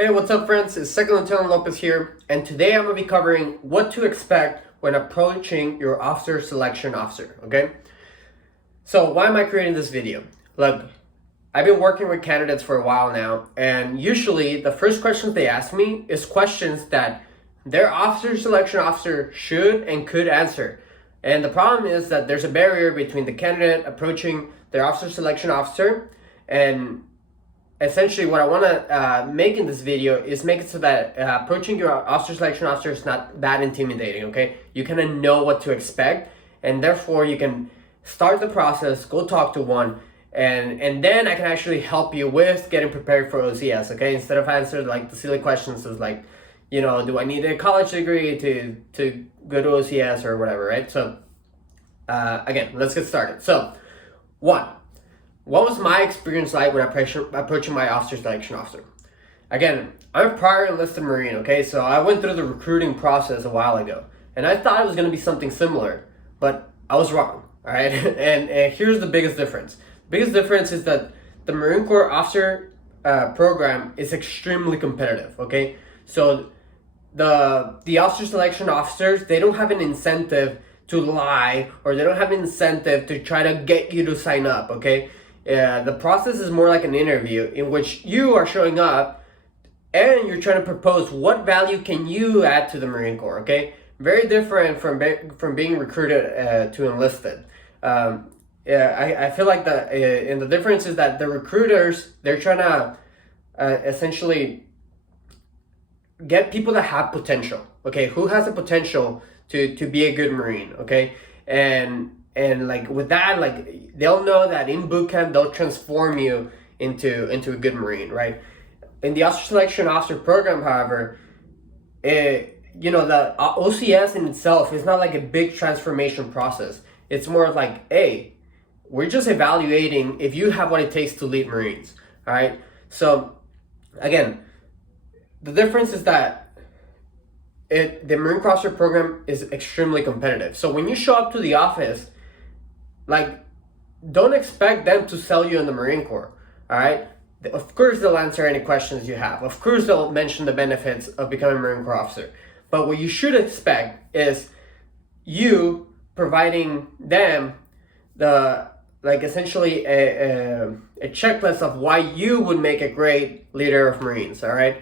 Hey, what's up friends? It's Second Lieutenant Lopez here, and today I'm going to be covering what to expect when approaching your officer selection officer, okay? So why am I creating this video? Look, I've been working with candidates for a while now, and usually the first questions they ask me is questions that their officer selection officer should and could answer. And the problem is that there's a barrier between the candidate approaching their officer selection officer, and essentially what I want to make in this video is make it so that approaching your officer selection officer is not that intimidating, okay? You kind of know what to expect, and therefore you can start the process, go talk to one, and then I can actually help you with getting prepared for OCS, okay? Instead of answering like the silly questions is like, you know, do I need a college degree to go to OCS or whatever, right? So again, let's get started. So one, what was my experience like when approaching my officer selection officer? Again, I'm a prior enlisted Marine, okay? So I went through the recruiting process a while ago, and I thought it was gonna be something similar, but I was wrong, all right? and here's the biggest difference. The biggest difference is that the Marine Corps officer program is extremely competitive, okay? So the officer selection officers, they don't have an incentive to lie, or they don't have an incentive to try to get you to sign up, okay? The process is more like an interview in which you are showing up and you're trying to propose what value can you add to the Marine Corps, okay? Very different from being recruited to enlisted. I feel like and the difference is that the recruiters, they're trying to essentially get people that have potential, okay? Who has the potential to be a good Marine, okay? And like with that, like they'll know that in boot camp they'll transform you into a good Marine, right? In the officer selection officer program, however, the OCS in itself is not like a big transformation process. It's more of like, hey, we're just evaluating if you have what it takes to lead Marines, all right? So again, the difference is that the Marine Corps officer program is extremely competitive. So when you show up to the office, like, don't expect them to sell you in the Marine Corps, all right? Of course, they'll answer any questions you have. Of course, they'll mention the benefits of becoming a Marine Corps officer. But what you should expect is you providing them essentially a checklist of why you would make a great leader of Marines, all right?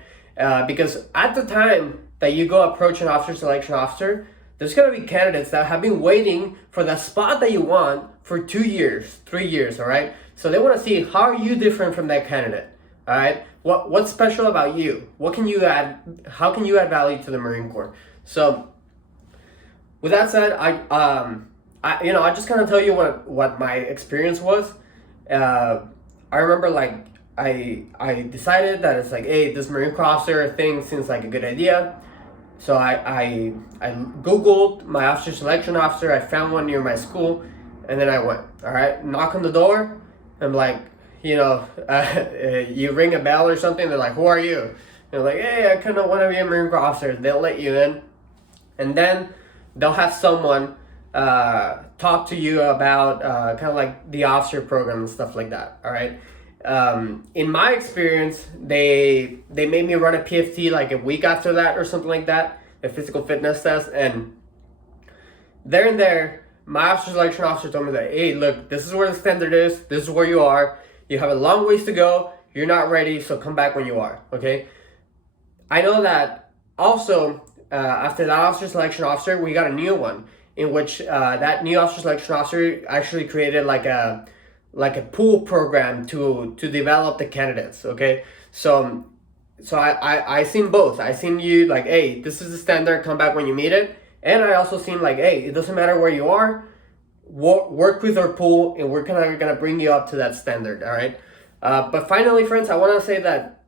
Because at the time that you go approach an officer selection officer, there's going to be candidates that have been waiting for the spot that you want for 2 years, 3 years, all right? So they want to see, how are you different from that candidate, all right? What's special about you? What can you add? How can you add value to the Marine Corps? So with that said, I just kind of tell you what my experience was. I remember like I decided that it's like, hey, this Marine Corps officer thing seems like a good idea. So I Googled my officer selection officer. I found one near my school, and then I went. All right, knock on the door. I'm like, you ring a bell or something. They're like, who are you? They're like, hey, I kind of want to be a Marine Corps officer. They'll let you in, and then they'll have someone talk to you about kind of like the officer program and stuff like that. All right. In my experience, they made me run a PFT like a week after that or something like that, a physical fitness test, and there, my officer selection officer told me that, hey, look, this is where the standard is, this is where you are, you have a long ways to go, you're not ready, so come back when you are, okay? I know that also, after that officer selection officer, we got a new one, in which that new officer selection officer actually created like a pool program to develop the candidates, okay? So I seen both. I seen you like, hey, this is the standard, come back when you meet it. And I also seen like, hey, it doesn't matter where you are, work with our pool and we're kind of gonna bring you up to that standard, all right? But finally, friends, I wanna say that,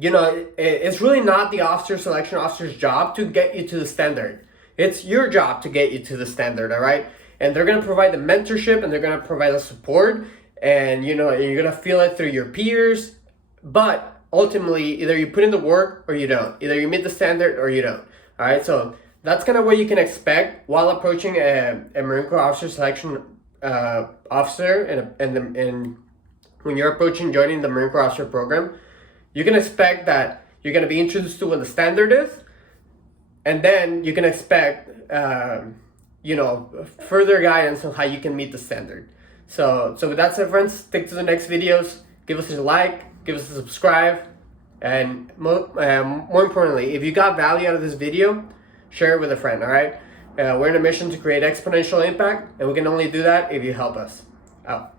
it's really not the officer selection officer's job to get you to the standard. It's your job to get you to the standard, all right? And they're going to provide the mentorship, and they're going to provide the support, and you're going to feel it through your peers. But ultimately, either you put in the work or you don't. Either you meet the standard or you don't. All right, so that's kind of what you can expect while approaching a Marine Corps officer selection officer, and when you're approaching joining the Marine Corps officer program. You can expect that You're going to be introduced to what the standard is, and then you can expect further guidance on how you can meet the standard. So with that said, friends, stick to the next videos. Give us a like, give us a subscribe, and more importantly, if you got value out of this video, share it with a friend. All right, we're in a mission to create exponential impact, and we can only do that if you help us out.